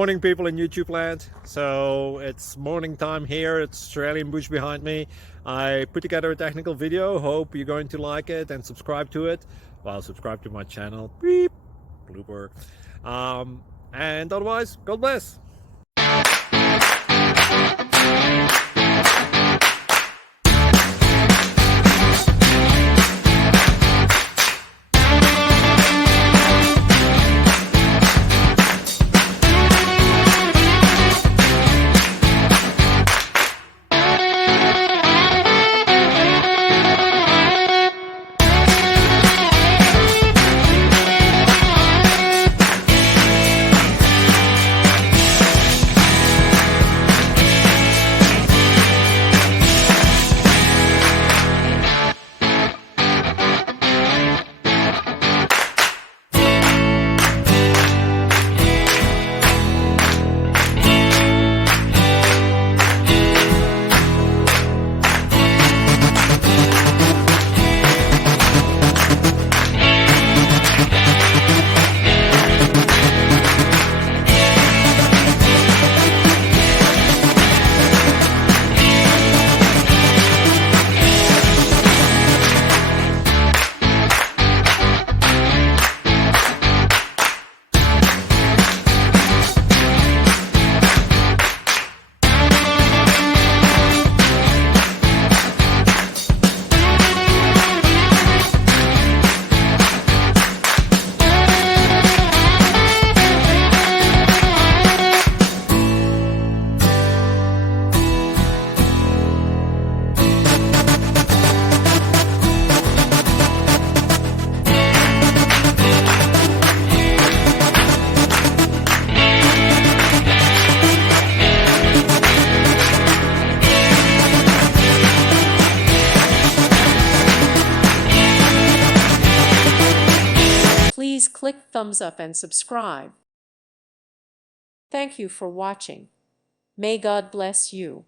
Morning, people in YouTube land. So it's morning time here. It's Australian bush behind me. I put together a technical video. Hope you're going to like it and subscribe to it. Well, subscribe to my channel. Beep. Blooper. And otherwise, God bless. Please click thumbs up and subscribe. Thank you for watching. May God bless you.